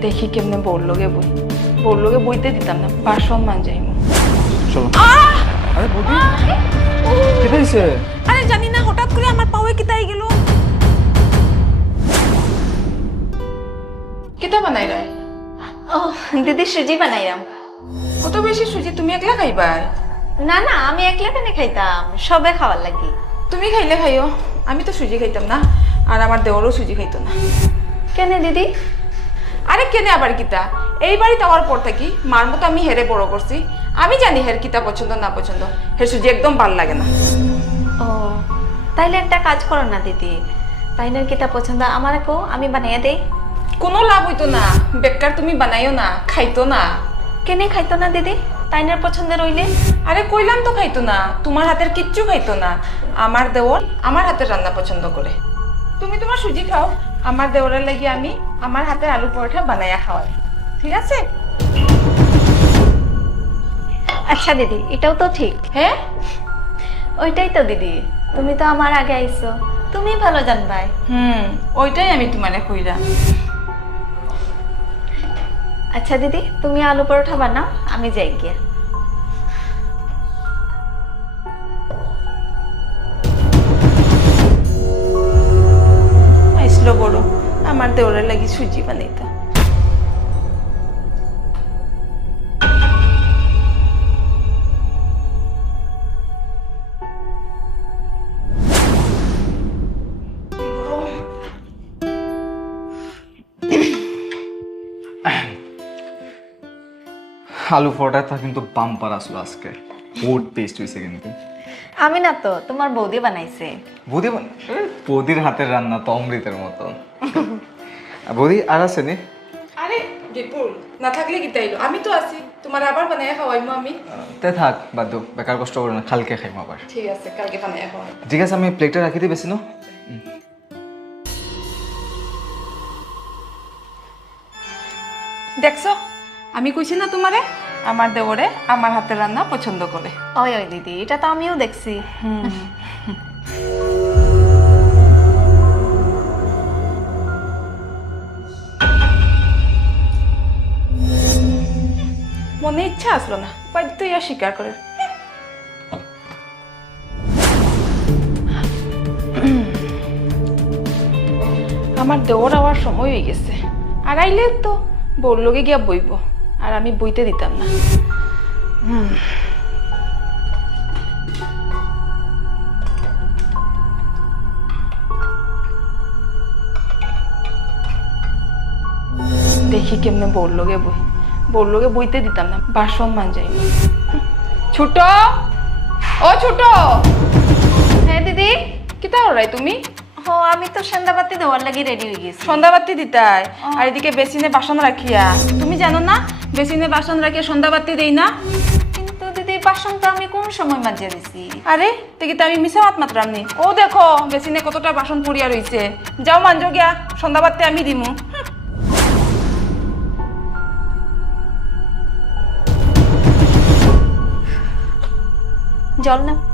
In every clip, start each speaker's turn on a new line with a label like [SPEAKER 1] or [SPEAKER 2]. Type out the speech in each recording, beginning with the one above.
[SPEAKER 1] দেখি কেমনে বউর লগে বইতে দিতাম না, বাসন মানজাইমু।
[SPEAKER 2] চলো। আরে বৌদি কি হইছে?
[SPEAKER 1] আরে জানি না, হঠাৎ করে আমার পাওয়ে কিতাই গেল। কিতা বানাই রায়?
[SPEAKER 3] ও দিদি সুজি বানাইলাম।
[SPEAKER 1] কত বেশি সুজি তুমি একলা খাইবা?
[SPEAKER 3] না না, আমি একলা কেন খাইতাম, সবে খাওয়ার লাগি।
[SPEAKER 1] তুমি খাইলে খাইও, আমি তো সুজি খাইতাম না, আর আমার দেওরও সুজি খাইতো না।
[SPEAKER 3] কেন দিদি?
[SPEAKER 1] আরে কেনে আবার কিতা, এই বাড়িতে আমার পর থাকি মার মতো আমি হেরে বড় করছি, আমি জানি হের কিতা পছন্দ না পছন্দ, হের সুজি একদম ভাল লাগে না।
[SPEAKER 3] ও তাইলে একটা কাজ করো না দিদি, তাইনের কিতা পছন্দ আমার কো, আমি বানাইয়া দেই।
[SPEAKER 1] কোনো লাভ হইতো না, বেকার তুমি বানাইও না, খাইতো না।
[SPEAKER 3] কেনে খাইতো না দিদি, তাইনের পছন্দের রইলে?
[SPEAKER 1] আরে কইলাম তো খাইতো না, তোমার হাতের কিচ্ছু খাইতো না। আমার দেওর আমার হাতের রান্না পছন্দ করে। তুমি তোমার সুজি খাও, আমার দেওরের লাগি আমি আমার হাতের আলু পরোটা বানাইয়া খাওয়াই, ঠিক আছে?
[SPEAKER 3] আচ্ছা দিদি, এটাও তো ঠিক।
[SPEAKER 1] হ্যাঁ
[SPEAKER 3] ওইটাই তো দিদি, তুমি তো আমার আগে আইছো, তুমি ভালো জানবাই।
[SPEAKER 1] ওইটাই আমি তোমারে কইরা।
[SPEAKER 3] আচ্ছা দিদি, তুমি আলু পরোটা বানাও, আমি যাই গিয়া।
[SPEAKER 1] আইসলো বড়, আমার দেওরের লাগি সুজি বানাইতা।
[SPEAKER 2] আলু পরোটাটা কিন্তু বাম্পার আসলো আজকে, বহুত টেস্ট হয়েছে কিন্তু।
[SPEAKER 3] আমি না তো, তোমার বৌদি বানাইছে।
[SPEAKER 2] বৌদির হাতের রান্না তো অমৃতের মতো। বৌদি আর আছে নি?
[SPEAKER 1] আরে বিপুল না থাকলে কি তাইলো, আমি তো আছি, তোমার আবার বানাইয়া খাওয়াইমু আমি।
[SPEAKER 2] তে থাক, বাদ দাও, বেকার কষ্ট করো না, কালকে খাইম আবার।
[SPEAKER 1] ঠিক আছে, কালকে বানাইয়া খাওয়াই।
[SPEAKER 2] ঠিক আছে, আমি প্লেটটা রাখি দিই বেশি না।
[SPEAKER 1] দেখছো, আমি কইছি না তোমারে, আমার দেওরে আমার হাতের রান্না পছন্দ করে।
[SPEAKER 3] ওই ওই দিদি, এটা তো আমিও দেখছি।
[SPEAKER 1] মনে ইচ্ছা আসলো না, বাধ্য ইয়া স্বীকার করে। আমার দেওর আওয়ার সময় হয়ে গেছে, আর আইলে তো বউর লগে গিয়া বইব, আর আমি বইতে দিতাম না। দেখি কেমনে বউর লগে বইতে দিতাম না, বাসন মানজাই। ছোট, ও ছোট।
[SPEAKER 3] হ্যাঁ দিদি।
[SPEAKER 1] কিতা ওরাই তুমি?
[SPEAKER 3] ও আমি তো সন্ধ্যাবাতি দেওয়ার লাগি রেডি হয়ে গেছি।
[SPEAKER 1] সন্ধ্যাবাতি দিতাই, আর এদিকে বেসিনে বাসন রাখিয়া। তুমি জানো না বেসিনে বাসন রাখিয়া সন্ধ্যাবাতি দেই না?
[SPEAKER 3] কিন্তু দিদি, বাসন তো আমি কোন সময় মাজিয়া দিছি?
[SPEAKER 1] আরে দেখি তো আমি মিশা মাত মাত্রাম নি। ও দেখো বেসিনে কতটা বাসন পড়িয়া রইছে, যাও মানজো গিয়া, সন্ধ্যাবাতি আমি দিমু।
[SPEAKER 3] জল না।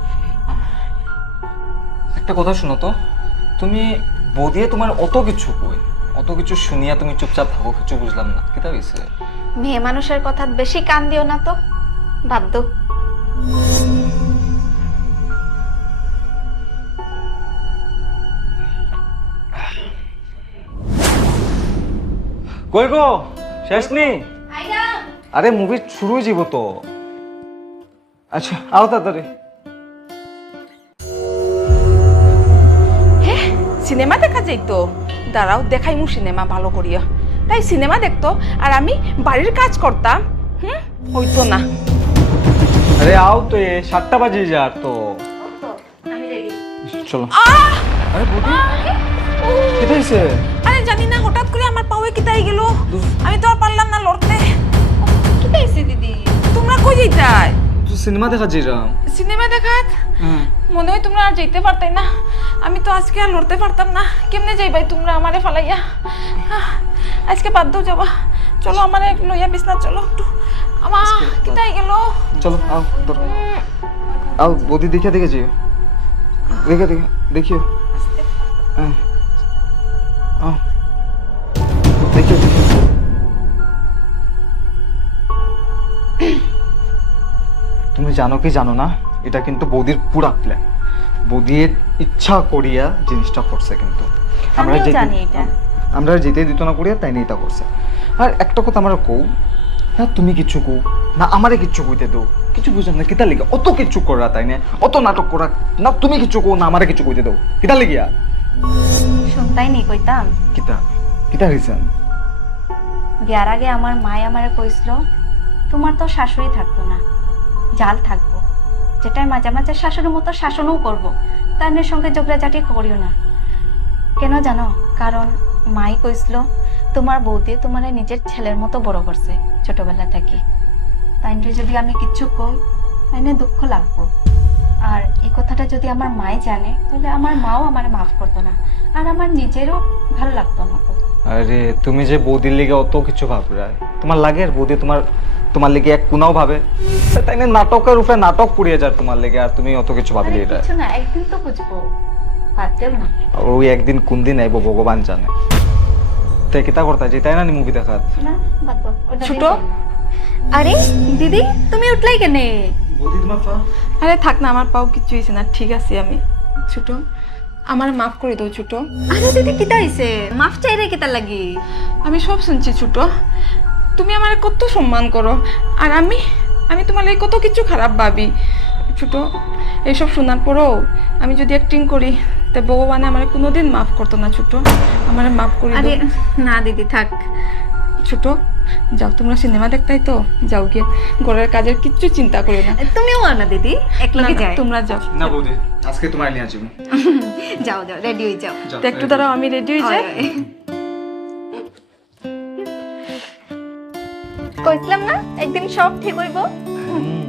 [SPEAKER 2] একটা কথা শুনো তো, তুমি বৌদিয়ে তোমার অত কিছু কই, অত কিছু শুনিয়া তুমি চুপচাপ থাকো, কিছু বুঝলাম না, কিতা হইছে?
[SPEAKER 3] মেয়ে মানুষের কথা বেশি কান দিও না তো, বাদ দাও।
[SPEAKER 2] কই গো, শেষ নি? আরে মুভি শুরু হয়ে যাব তো। আচ্ছা আও তাড়াতাড়ি।
[SPEAKER 1] সিনেমা দেখা যাইতো, দাঁড়াও দেখাইমু সিনেমা ভালো করিয়া। তাই সিনেমা দেখতো আর আমি বাড়ির কাজ করতাম, হইতো না।
[SPEAKER 2] আরে আও তো, 7টা বাজে যা তো।
[SPEAKER 3] আমি রেডি।
[SPEAKER 2] চলো। আরে বৌদি কি হইছে?
[SPEAKER 1] আরে জানি না, হঠাৎ করে আমার পাওয়ে কিতাই গেল, আমি তো আর পারলাম না লড়তে।
[SPEAKER 3] কি পেয়েছি দিদি?
[SPEAKER 1] তোমরা কই যাইতাই?
[SPEAKER 2] সিনেমা দেখা যাইরাম।
[SPEAKER 1] সিনেমা দেখাত? মনে হয় তোমরা আর যাইতে পারতাই না, আমি তো আজকে আর লড়তে পারতাম না। কেমনে যাইবাই তোমরা আমারে ফালাইয়া? আজকে বাধ্য যাবা, চলো আমারে লইয়া বিছনা চলো একটু। আমা কিতাই গেল।
[SPEAKER 2] চলো আও, ধরো আও, বৌদি দেখে দেখে যাও, দেখে দেখে দেখিও। হ্যাঁ আও, দেখিও দেখিও। জানো কি জানো না, এটা কিন্তু বৌদির পুরা প্ল্যান। বৌদির ইচ্ছা করিয়া জিনিসটা করছে কিন্তু।
[SPEAKER 3] আমিও
[SPEAKER 2] যেতে-
[SPEAKER 3] জানি এটা।
[SPEAKER 2] আমরা যেতে দিত না করিয়া তাই নিয়ে এটা করছে। আর একটা কথা আমরা কৌ না, তুমি কিচ্ছু কৌ না আমারে কিচ্ছু কইতে দো, কিছু বুঝলাম না কিতা লেগে অত কিচ্ছু করা, তাই না অত নাটক করা, না তুমি কিচ্ছু কৌ না আমারে কিছু কইতে দাও, কিতা লেগিয়া
[SPEAKER 3] শুনতাই নি কইতাম।
[SPEAKER 2] কিতা কিতা রিজন?
[SPEAKER 3] বিয়ার আগে আমার মায় আমারে কইছিল তোমার তো শাশুড়ি থাকতো না, জাল থাকবো, যেটাই মাঝে মাঝে শাশুড়ির মতো শাসনও করবো, তার সঙ্গে ঝগড়াঝাটি করিও না। কেন জানো? কারণ মাই কইছিল তোমার বৌদি তোমার নিজের ছেলের মতো বড় করছে ছোটবেলা থেকে, তাই যদি আমি কিচ্ছু কই তাই দুঃখ লাগবো। আর এই কথাটা যদি আমার মাই জানে তাহলে আমার মাও আমার মাফ করতো না, আর আমার নিজেরও ভালো লাগতো না।
[SPEAKER 2] আরে তুমি যে বৌদির লিগে অত কিছু ভাবরা, তোমার লাগে আর বৌদি তোমার লিগে এক কোনাও ভাবে, তাই না নাটকের উপরে নাটক করিয়ে যার তোমার লিগে, আর তুমি অত কিছু ভাবলি এটা।
[SPEAKER 3] কিছু না, একদিন তো বুঝবো, বাদ দেব না।
[SPEAKER 2] আর ওই একদিন কোন দিন আইবো ভগবান জানে। তাই কিতা করতা যে তাই না নি মুভি দেখাত?
[SPEAKER 3] না, বাদ দাও, ওটা
[SPEAKER 1] ছোট?
[SPEAKER 3] দিয়ে যাই। আরে দিদি তুমি উঠলাই কেনে?
[SPEAKER 2] বৌদি তোমার পা
[SPEAKER 1] আরে থাক না, আমার পাও কিচ্ছু হয়েছে না, ঠিক আছে আমি। ছোট, আমার মাফ করে দাও ছোট।
[SPEAKER 3] আরে দিদি কিতা হইছে? মাফ চাই রে কিতা লাগি?
[SPEAKER 1] আমি সব শুনছি ছোট, তুমি আমার কত সম্মান করো, আর আমি তোমার লাগে কত কিছু খারাপ ভাবি ছোট। এইসব শোনার পরেও আমি যদি অ্যাক্টিং করি তা ভগবানে আমার কোনোদিন মাফ করতো না ছোট, আমার মাফ করে
[SPEAKER 3] আরে
[SPEAKER 1] দাও
[SPEAKER 3] না দিদি থাক।
[SPEAKER 1] ছোট। যাও, তোমরা সিনেমা দেখতাই তো যাও, গিয়ে ঘরের কাজের কিচ্ছু চিন্তা করো না।
[SPEAKER 3] তুমিও আও না দিদি, এক
[SPEAKER 1] না,
[SPEAKER 3] লগে
[SPEAKER 1] না,
[SPEAKER 3] যাই।
[SPEAKER 1] তোমরা যাও।
[SPEAKER 2] না বৌদি আজকে তোমার নিয়ে আসবো।
[SPEAKER 3] যাও যাও, রেডি হই যাও।
[SPEAKER 1] তো একটু দাঁড়াও, আমি রেডি হয়ে যাই।
[SPEAKER 3] কইছিলাম না একদিন সব ঠিক হইব।
[SPEAKER 2] হুম,